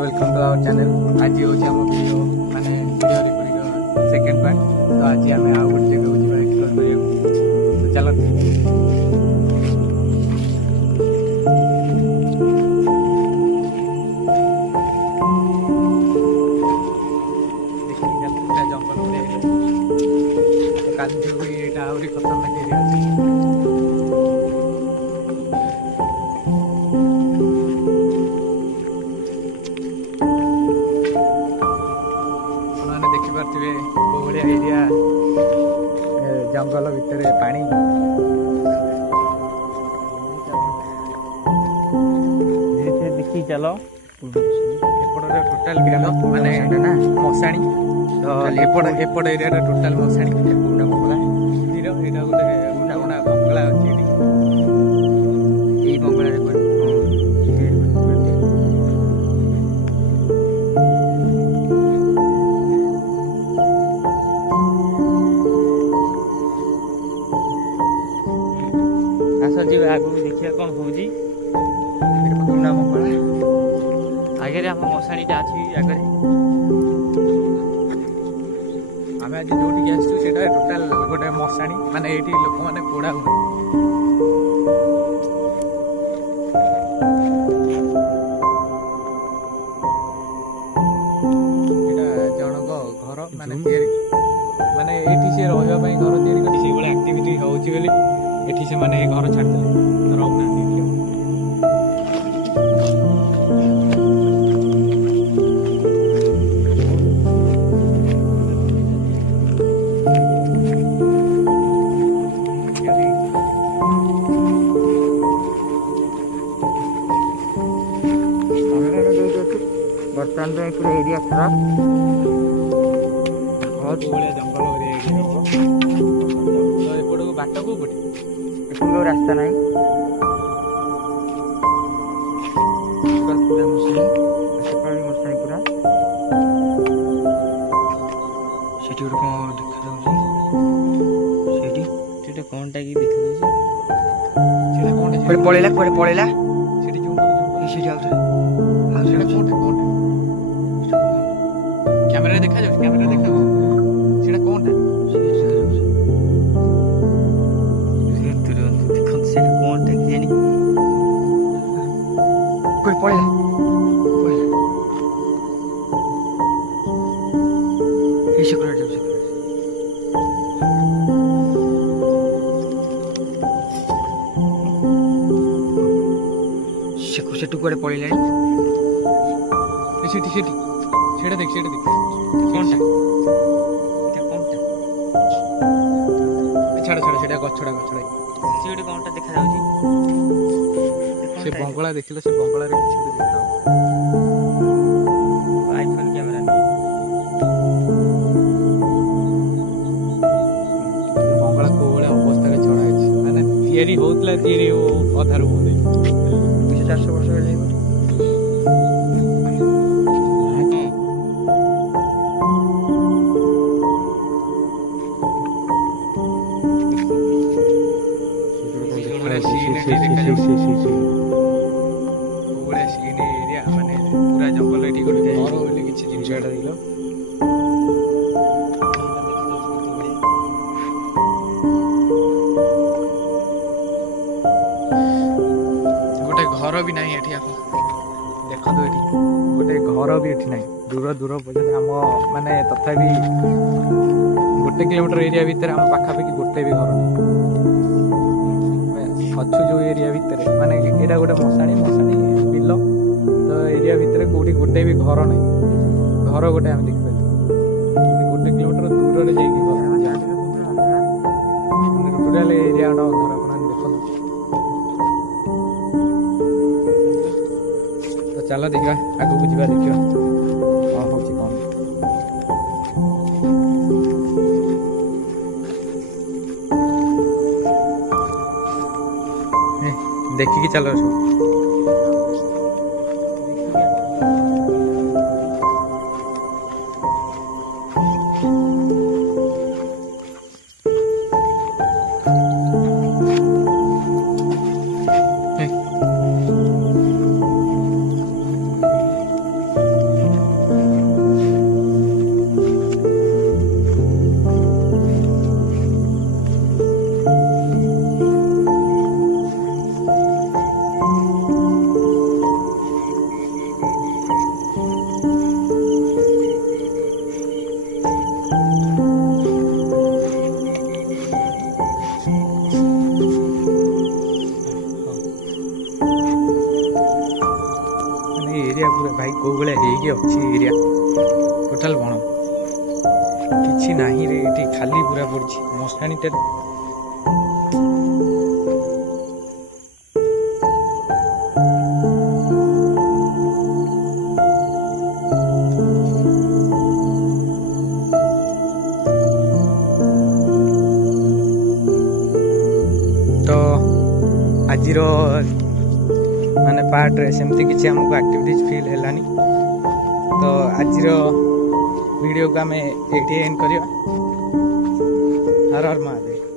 Welcome to our channel. आज हूँ आम वीडियो माने वीडियो रिकॉर्डिंग सेकंड पार्ट। तो आज आम आउ गोटे जगह जावा एक्सप्लोर करिया। तो चलो जंगल काली आहरी खतरनाक एरिया देखिपे कोलिया एरिया जंगल भितर पानी देखी चलो एपटे टोटाल ग्राम माने ना मशाणी। तो एपट एरिया टोटाल मशाणी पुराना बंगला एटा गोटे पुराना बंगला अच्छी बंगला आगे देखिए कौन हो पुराना बंगला आगे आम मशाणीटा अच्छी आगे आम आज जो टोटाल गोटे मशाणी माने ये लोक मैंने पोड़ा हुए जनक घर माने माने ये रही घर तैयारी एक्टिविटी होची एठी से माने घर छाड़देले रहना बर्तमान में पूरा एरिया खराब बहुत बड़े जंगल एपट बाट को पटे रास्ता नहीं पूरा मशाणी पूरा से कौन देखा कौनटा कि देखा पड़ेगा पड़ेगा कैमरा देखा जाए कैमरा देखा सेटा कोनटा देखो से कोनटा कि जानी कोई पड़ेला ऐसे कर जब से टुकड़े पड़ेला सेठी सेठी सेटा देख कोनटा छाड़ छाड़ सेटा गछड़ा से कोनटा देखा जाउची से बंगला देखिले से बंगला रे किछ देखा आईफोन कैमरा बंगला कोले अवस्था रे छड़ा है माने थियरी होतला थियरी अधार हो दे 400 वर्ष हो जाई एरिया माने पूरा जंगल ये घर बोली किसी जिन गोटे घर भी नहीं एठी आप देख तो ये गोटे घर भी एठी नहीं दूर दूर पर्यटन आम माने तथापि गोटे किलोमीटर एरिया भितर आम पाखापाखि गोटे भी घर नहीं अच्छु जो एरिया भितर माने एटा गोटे मशाणी बिल तो एरिया भितर कोठी गोटे भी घर नहीं घर गोटे आम देखिए गोटे किलोमीटर दूर रे जाइए टोटाल एरिया घर आप देख तो चलो देखा आगे को जा देखिए हाँ हूँ कौन देखिए चलो सब କୋଉ ଭଳିଆ ହେଇକି ଅଛି ଏରିଆ ଟୋଟାଲ ବଣ କିଛି ନାହିଁ ରେ ଏଠି ଖାଲି ପୁରା ପଡିଛି ମଶାଣିଟାରେ। ତ ଆଜିର ମାନେ ପାର୍ଟରେ ସେମିତି କିଛି ଆମକୁ ଆକ୍ଟିଭିଟିଜ୍ ଫିଲ୍ ହେଲାନି। ତ ଆଜିର ଭିଡ଼ିଓକୁ ଆମେ ଏଇଠି ଏଣ୍ଡ କରିବା। ହର ହର ମହାଦେବ।